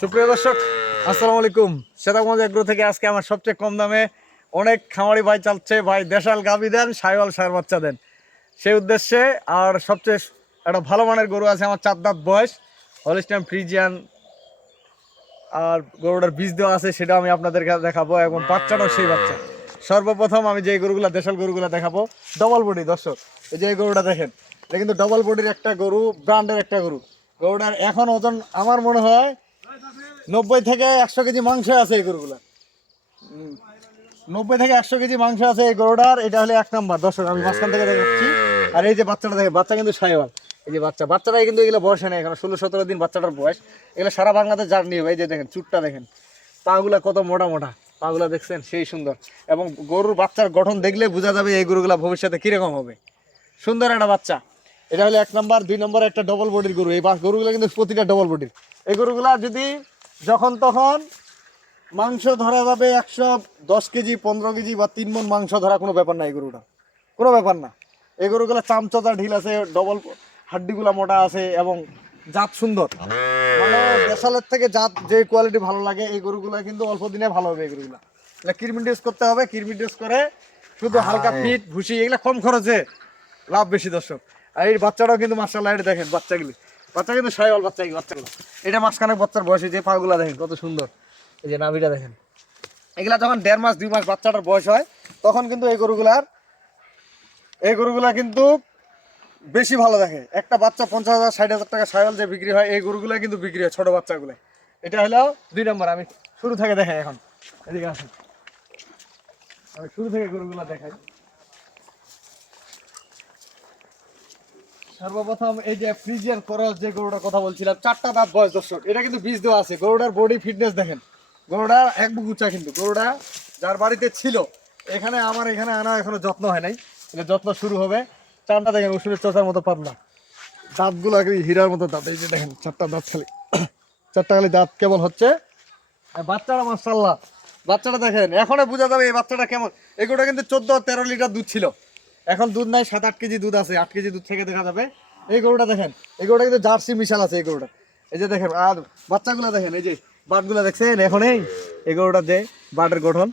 সুপ্রিয় দর্শক, আসসালামু আলাইকুম। সেতাগঞ্জ এগ্রো থেকে আজকে আমার সবচেয়ে কম দামে অনেক খামারি ভাই চালছে ভাই দেশাল গাবি দেন, সাইওয়াল সার বাচ্চা দেন। সেই উদ্দেশ্যে আর সবচেয়ে একটা ভালো মানের গরু আছে আমার চার দাঁত বয়স হলিস্টাম ফ্রিজিয়ান, আর গরুটার বীজ দেওয়া আছে, সেটা আমি আপনাদেরকে দেখাবো, এবং বাচ্চাটাও সেই বাচ্চা। সর্বপ্রথম আমি যে গরুগুলা, দেশাল গরুগুলা দেখাবো ডবল বডি দর্শক। এই যে এই গরুটা দেখেন, এটা কিন্তু ডবল বডির একটা গরু ব্র্যান্ডের একটা গরু। গরুটার এখন ওজন, আমার মনে হয় নব্বই থেকে একশো কেজি মাংস আছে এই গরুগুলা। নব্বই থেকে একশো কেজি মাংস আছে এই গরুটার, এটা হলে এক নাম্বার। দর্শক, আমি মাঝখান থেকে দেখাচ্ছি। আর এই যে বাচ্চাটা দেখে বাচ্চা কিন্তু সাইওয়াল। এই যে বাচ্চা, বাচ্চাটাই কিন্তু এগুলো বয়সে নেই, এখন ষোলো সতেরো দিন বাচ্চাটার বয়স। এগুলো সারা বাংলাদেশ জার্নি হবে, এই যে দেখেন, চুটটা দেখেন। পাগুলা কত মোটা মোটা, পাগুলা দেখছেন, সেই সুন্দর। এবং গরুর বাচ্চার গঠন দেখলে বোঝা যাবে এই গরুগুলা ভবিষ্যতে কীরকম হবে। সুন্দর একটা বাচ্চা। এটা হলো এক নম্বর, দুই নম্বর একটা ডবল বডির গরু। এই বাস গরুগুলো কিন্তু প্রতিটা ডবল বডির এই গরুগুলা যদি যখন তখন মাংস ধরা যাবে একশো দশ কেজি পনেরো কেজি বা তিন মন মাংস ধরা কোনো ব্যাপার না এই গরুটা। কোনো ব্যাপার না। এই গরুগুলা চামচতা ঢিল আছে ডবল হাড্ডিগুলা মোটা আছে এবং জাত সুন্দর। মানে দেশালের থেকে জাত যে কোয়ালিটি ভালো লাগে এই গরুগুলা কিন্তু অল্প দিনে ভালো হবে এই গরুগুলা। এটা কিরমিট ইউজ করতে হবে কিরমি ইউজ করে শুধু হালকা ফিট ভুসি এগুলো কম খরচে। লাভ বেশি দর্শক। আর এই বাচ্চাটাও কিন্তু মার্শাল আর্ট দেখেন বাচ্চাগুলি। বাচ্চা কিন্তু বাচ্চা, এই বাচ্চাগুলো। এটা মাঝখানে বাচ্চার পাগুলা দেখেন, কত সুন্দর। এই যে নাভিটা দেখেন। এগুলা যখন দেড় মাস, দুই মাস বাচ্চাটার বয়স হয়, তখন কিন্তু এই গরুগুলার এই গরুগুলা কিন্তু বেশি ভালো দেখে। একটা বাচ্চা পঞ্চাশ হাজার, ষাট হাজার টাকা সাইওয়াল যে বিক্রি হয়, এই গরুগুলা কিন্তু বিক্রি হয় ছোট বাচ্চাগুলো। এটা হলো দুই নম্বর, আমি শুরু থেকে দেখাই এখন। এদিকে আসেন। আমি শুরু থেকে গরুগুলা দেখাই। সর্বপ্রথম এই যে ফ্রিজিয়ান করস যে গরুটার কথা বলছিলাম, চারটা দাঁত বয়স দর্শক, এটা কিন্তু বীজ দেওয়া আছে। গরুটার বডি ফিটনেস দেখেন। গরুটা এক বুক উঁচা কিন্তু। গরুটা যার বাড়িতে ছিল, এখানে আমার এখানে আনা এখনও যত্ন হয় নাই। এটা যত্ন শুরু হবে। চারটা দেখেন ওষুধের চচার মতো পাতলা। দাঁতগুলো আগে হীরার মতো দাঁত, এই যে দেখেন, চারটা দাঁত খালি। চারটা খালি দাঁত কেবল হচ্ছে। আর বাচ্চাটা মাসাল্লাহ বাচ্চাটা দেখেন, এখনও বোঝা যাবে এই বাচ্চাটা কেমন। এগুলো কিন্তু চোদ্দ তেরো লিটার দুধ ছিল। এখন দুধ নাই, সাত, আট কেজি দুধ আছে, আট কেজি দুধ থেকে দেখা যাবে। এই গরুটা দেখেন, এই গরুটা কিন্তু জার্সি মিশাল আছে, এই গরুটা। এই যে দেখেন, আর বাচ্চাগুলো দেখেন, এই যে বাটগুলো দেখছেন এখনই এই গরুটা যে বাটের গঠন,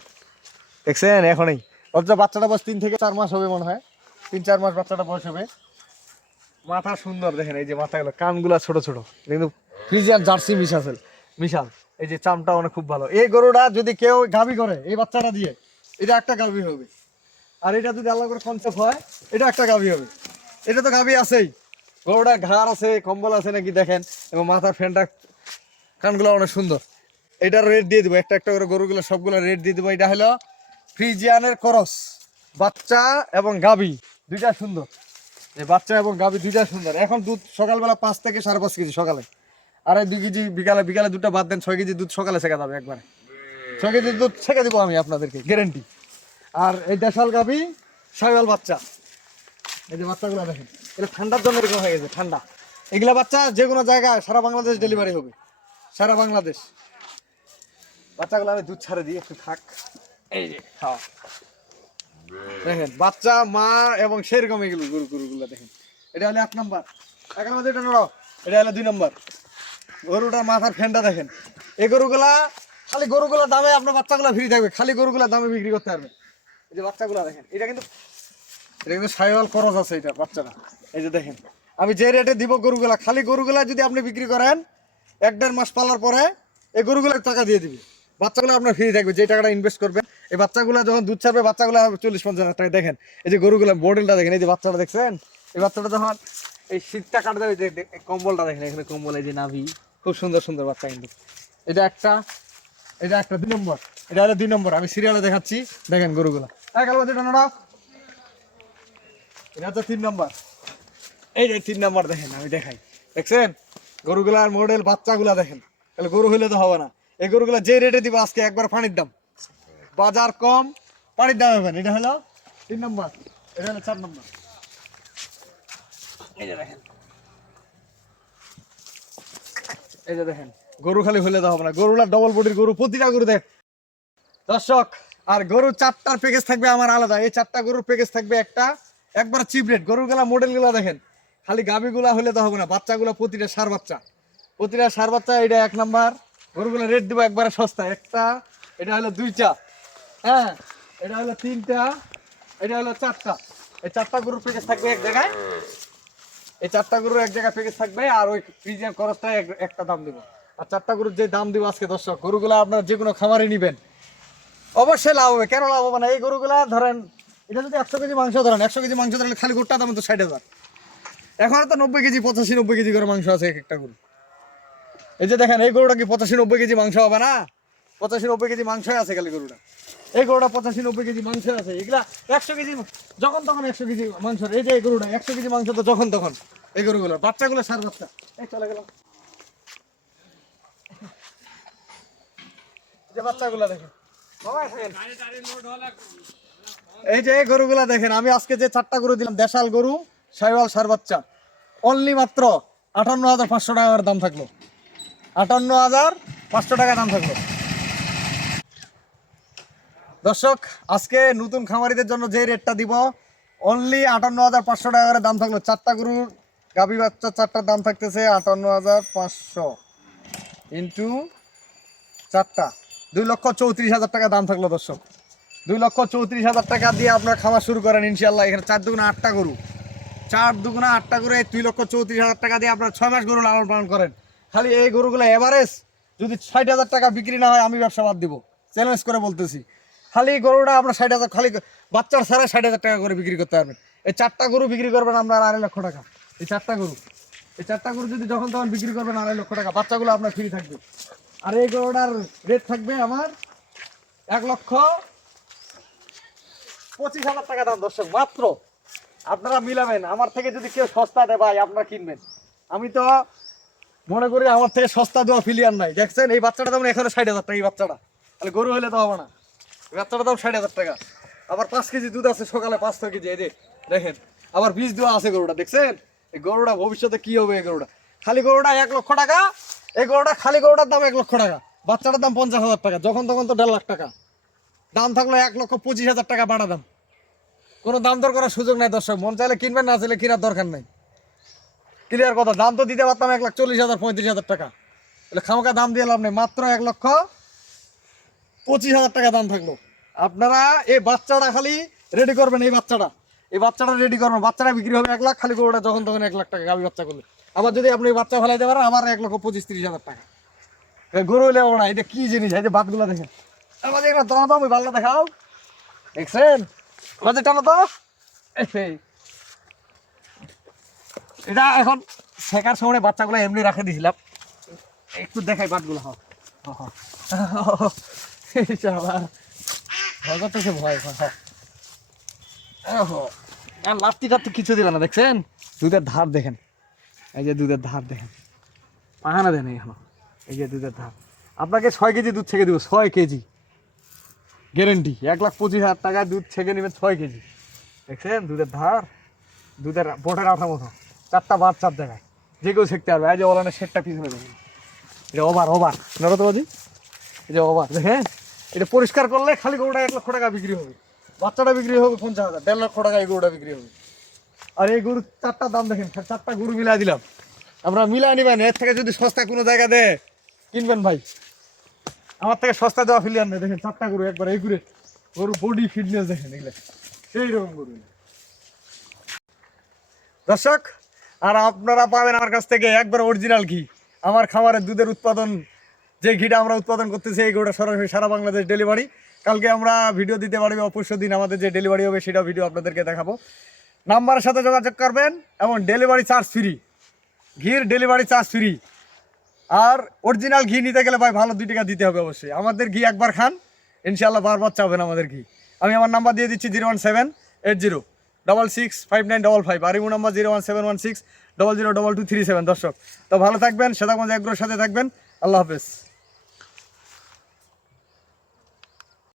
দেখছেন এখনই অথচ বাচ্চাটা বয়স তিন থেকে চার মাস হবে মনে হয়। তিন, চার মাস বাচ্চাটা বয়স হবে। মাথা সুন্দর, দেখেন, এই যে মাথাগুলো, কানগুলা ছোট ছোট, কিন্তু ফ্রিজিয়ান জার্সি মিশাল মিশাল। এই যে চামটা অনেক খুব ভালো। এই গরুটা যদি কেউ গাবি করে, এই বাচ্চাটা দিয়ে, এটা একটা গাবি হবে। আর এটা যদি আল্লাহ করে কনসেপ্ট হয়, এটা একটা গাবি হবে। এটা তো গাবি আছেই। গরুটা ঘাড় আছে, কম্বল আছে নাকি দেখেন, এবং মাথার ফ্যানটা, কানগুলো অনেক সুন্দর। এটার রেট দিয়ে দেবো, একটা একটা করে গরুগুলো সবগুলো রেট দিয়ে দেবো। এটা হলো ফ্রিজিয়ানের করস, বাচ্চা এবং গাবি দুইটা সুন্দর। এই বাচ্চা এবং গাবি দুইটা সুন্দর। এখন দুধ সকালবেলা পাঁচ থেকে সাড়ে পাঁচ কেজি সকালে। আর দুই কেজি বিকালে বিকালে দুটো বাদ দেন, ছয় কেজি দুধ সকালে শেখা যাবে একবারে। ছয় কেজি দুধ ছেঁকে দেবো আমি আপনাদেরকে গ্যারেন্টি আর এই দেশাল গাবি সাইওয়াল বাচ্চা। এই যে বাচ্চাগুলো দেখেন এটা ঠান্ডার জন্য এরকম হয়ে গেছে ঠান্ডা। এগুলা বাচ্চা যে কোনো জায়গায় সারা বাংলাদেশ ডেলিভারি হবে। সারা বাংলাদেশ। বাচ্চাগুলো আমি দুধ ছাড়ে দিই একটু থাক। এই যে। খাওয়া দেখেন বাচ্চা মা এবং সেরকম এগুলো গরু গরুগুলো দেখেন। এটা হলো এক নম্বর। এক নম্বর এটা নড়ো এটা হলো দুই নম্বর। গরুটার মাথার ফ্যানটা দেখেন। এই গরুগুলা খালি গরুগুলোর দামে আপনার বাচ্চাগুলো ফ্রি থাকবে খালি গরুগুলোর দামে বিক্রি করতে পারবে। এই যে বাচ্চাগুলো দেখেন, এটা কিন্তু এটা কিন্তু সাইওয়াল খরচ আছে এটা বাচ্চাটা এই যে দেখেন, আমি যে রেটে দিব গরুগুলা, খালি গরুগুলা যদি আপনি বিক্রি করেন, এক দেড় মাস পালার পরে এই গরুগুলো টাকা দিয়ে দিবে। বাচ্চাগুলো আপনার ফ্রি থাকবে, যে টাকাটা ইনভেস্ট করবেন এই বাচ্চাগুলো যখন দুধ ছাড়বে, বাচ্চাগুলো চল্লিশ পঞ্চাশ টাকা। দেখেন, এই যে গরুগুলো মডেলটা দেখেন, এই যে বাচ্চাটা দেখছেন? এই বাচ্চাটা যখন এই শীতটা কাটে দেবে যে যে- কম্বলটা দেখেন, এখানে কম্বল, এই যে নাভি। খুব সুন্দর সুন্দর বাচ্চা কিন্তু। এটা একটা এটা একটা দুই নম্বর। এটা হলো দুই নম্বর। আমি সিরিয়ালে দেখাচ্ছি। দেখেন গরুগুলা। এক আলো এটা হচ্ছে তিন নম্বর। এই যে তিন নম্বর দেখেন, আমি দেখাই। দেখছেন? গরুগুলার মডেল বাচ্চাগুলা দেখেন। তাহলে গরু হইলে তো হবে না। এই গরুগুলা যে রেটে দিব আজকে একবার পানির দাম। বাজার কম, পানির দাম হবেন এটা হলো তিন নম্বর। এটা হলো চার নম্বর। এই যে দেখেন। এই যে দেখেন। গরু খালি হইলে তো হবে না। গরুলা ডবল বডির গরু, প্রতিটা গরু দেখ। দর্শক, আর গরু চারটার প্যাকেজ থাকবে আমার আলাদা। এই চারটা গরুর প্যাকেজ থাকবে একটা। একবার চিপ রেট গরুগুলা মডেলগুলা দেখেন। খালি গাবিগুলা হলে তো হবে না, বাচ্চাগুলো প্রতিটা সার বাচ্চা। প্রতিটা সার বাচ্চা, এটা এক নাম্বার। গরুগুলো রেট দিব একবারে সস্তা। একটা, এটা হলো দুইটা। হ্যাঁ এটা হলো তিনটা, এটা হলো চারটা। এই চারটা গরুর প্যাকেজ থাকবে এক জায়গায়। এই চারটা গরুর এক জায়গায় প্যাকেজ থাকবে, আর ওই ফ্রিজের খরচটা একটা দাম দিব। আর চারটা গরুর যে দাম দিব আজকে, দর্শক, গরুগুলো আপনারা যে কোনো খামারে নিবেন। অবশ্যই লাভ হবে। কেন লাভ হবে না? এই গরুগুলা ধরেন, এটা যদি একশো কেজি মাংস ধরেন, একশো কেজি মাংস ধরেন, খালি গরুটা দাম তো ষাট হাজার। এখন তো নব্বই কেজি, পঁচাশি, নব্বই কেজি করে মাংস আছে এক একটা গরু এই যে দেখেন, এই গরুটা কি পঁচাশি, নব্বই কেজি মাংস হবে না? পঁচাশি, নব্বই কেজি মাংস আছে খালি গরুটা। এই গরুটা পঁচাশি, নব্বই কেজি মাংস আছে। এগুলা একশো কেজি, যখন তখন একশো কেজি মাংস এই যে এই গরুটা, একশো কেজি মাংস তো যখন তখন, এই গরুগুলো বাচ্চাগুলো সার বাচ্চা। এই চলে গেলাম। যে এই যে গরুগুলা দেখেন, আমি আজকে যে চারটা গরু দিলাম, দেশাল গরু, সাইওয়াল সার বাচ্চা। অনলি মাত্র আটান্ন হাজার পাঁচশো টাকার দাম থাকল। আটান্ন হাজার পাঁচশো টাকা দাম থাকল। দর্শক, আজকে নতুন খামারিদের জন্য যে রেটটা দিব অনলি আটান্ন হাজার পাঁচশো টাকা করে দাম থাকল। চারটা গরুর গাভী বাচ্চা চারটার দাম থাকতেছে আটান্ন হাজার পাঁচশো। ইন্টু চারটা। দুই লক্ষ চৌত্রিশ হাজার টাকা দাম থাকল, দর্শক। দুই লক্ষ চৌত্রিশ হাজার টাকা দিয়ে আপনার খামার শুরু করেন ইনশাল্লাহ এখানে চার দুগুণা আটটা গরু। চার দুগুণা আটটা করে দুই লক্ষ চৌত্রিশ হাজার টাকা দিয়ে আপনার ছয় মাস গরু লালন পালন করেন। খালি এই গরুগুলো এভারেজ, যদি ষাট হাজার টাকা বিক্রি না হয়, আমি ব্যবসা বাদ দিব। চ্যালেঞ্জ করে বলতেছি। খালি গরুটা আপনার ষাট হাজার, খালি বাচ্চার ছাড়া ষাট হাজার টাকা করে বিক্রি করতে পারবেন। এই চারটা গরু বিক্রি করবেন আপনার আড়াই লক্ষ টাকা। এই চারটা গরু। এই চারটা গরু যদি যখন তখন বিক্রি করবেন আড়াই লক্ষ টাকা। বাচ্চাগুলো আপনার ফ্রি থাকবে। আর এই গরুটার রেট থাকবে আমার এক লক্ষ পঁচিশ হাজার টাকা দাম, দর্শক, মাত্র। আপনারা মিলাবেন। আমার থেকে যদি কেউ সস্তা দেয় ভাই, আপনারা কিনবেন। আমি তো মনে করি আমার থেকে সস্তা দেওয়া ফিলিয়ার নাই। দেখছেন? এই বাচ্চাটা দাম এখানে ষাট হাজার টাকা, এই বাচ্চাটা। তাহলে গরু হলে তো হবে না। বাচ্চাটা দাম ষাট হাজার টাকা। আবার পাঁচ কেজি দুধ আছে সকালে, পাঁচ ছয় কেজি। এই যে, দেখেন, আবার বীজ দেওয়া আছে গরুটা, দেখছেন? এই গরুটা ভবিষ্যতে কি হবে এই গরুটা? খালি গরুটা এক লক্ষ টাকা এই গরুটা খালি গরুটার দাম এক লক্ষ টাকা, বাচ্চাটার দাম পঞ্চাশ হাজার টাকা, যখন তখন তো দেড় লাখ টাকা। দাম থাকল এক লক্ষ পঁচিশ হাজার টাকা বাড়া দাম। কোনো দাম দর করার সুযোগ নাই দর্শক, মন চাইলে কিনবেন, না চাইলে কেনার দরকার নাই। ক্লিয়ার কথা, দাম তো দিতে পারতাম এক লাখ চল্লিশ হাজার, পঁয়ত্রিশ হাজার টাকা। তাহলে খামকা দাম দিয়ে লাভ নেই, মাত্র এক লক্ষ পঁচিশ হাজার টাকা দাম থাকল। আপনারা এই বাচ্চাটা খালি রেডি করবেন, এই বাচ্চাটা। এই বাচ্চাটা রেডি করবেন, বাচ্চাটা বিক্রি হবে এক লাখ, খালি গরুটা যখন তখন এক লাখ টাকা গাভী বাচ্চা করলে আবার যদি আপনি বাচ্চা ফেলাইতে পারেন, আমার এক লক্ষ পঁচিশ তিরিশ হাজার টাকা। গরু হলে ওরা এটা কি জিনিস? এই যে বাতগুলো দেখেন। দেখাও। দেখছেন? এটা এখন বাচ্চাগুলো এমনি রাখে দিয়েছিলাম একটু দেখাই বাটগুলো হ শালা। ভয়। ওহো। তো কিছু দিল না, দেখছেন? দুধের ধার দেখেন। এই যে দুধের ধার দেখেন। পাহানা দেন এখনও এই যে দুধের ধার। আপনাকে ছয় কেজি দুধ ছেঁকে দেবো, ছয় কেজি। গ্যারেন্টি এক লাখ পঁচিশ হাজার টাকায় দুধ ছেঁকে নেবেন ছয় কেজি। দেখছেন? দুধের ধার, দুধের বোটের আঠার মতো। চারটা বার চার জায়গায় যে কেউ শিখতে পারবে। এই যে ওলানের শেটটা পিছনে দেখুন। এটা ওভার ওভার নরত বাজি এই যে ওভার দেখেন? এটা পরিষ্কার করলে খালি গরুটা এক লক্ষ টাকা বিক্রি হবে। বাচ্চাটা বিক্রি হবে পঞ্চাশ হাজার, দেড় লক্ষ টাকা এই গরুটা বিক্রি হবে। আর এই গরুর চারটা দাম দেখেন চারটা গরু মিলাই দিলাম। আপনারা মিলাই নিবেন, এর থেকে যদি সস্তা কোনো জায়গা দেয়, কিনবেন ভাই। আমার থেকে সস্তা দেওয়া ফিলিয়ার নেই দেখেন চারটা গরু একবার এই ঘুরে। গরু বডি ফিটনেস দেখেন এগুলো। সেই রকম গরু দর্শক, আর আপনারা পাবেন আমার কাছ থেকে একবার অরিজিনাল ঘি। আমার খামারের দুধের উৎপাদন, যে ঘিটা আমরা উৎপাদন করতেছি, এই গরুটা সরাসরি সারা বাংলাদেশ ডেলিভারি কালকে আমরা ভিডিও দিতে পারব, অবশ্যই দিন আমাদের যে ডেলিভারি হবে সেটা ভিডিও আপনাদেরকে দেখাবো। নাম্বারের সাথে যোগাযোগ করবেন এবং ডেলিভারি চার্জ ফ্রি। ঘির ডেলিভারি চার্জ ফ্রি। আর অরিজিনাল ঘি নিতে গেলে ভাই ভালো দুই টাকা দিতে হবে অবশ্যই। আমাদের ঘি একবার খান ইনশাল্লাহ বারবার চাবেন আমাদের ঘি। আমি আমার নাম্বার দিয়ে দিচ্ছি zero one seven eight zero, double six five nine double five. আর imo number zero one seven one six double zero double two three seven, দর্শক। তো ভালো থাকবেন, সেদাগঞ্জ এগ্রোর সাথে থাকবেন। আল্লাহ হাফেজ।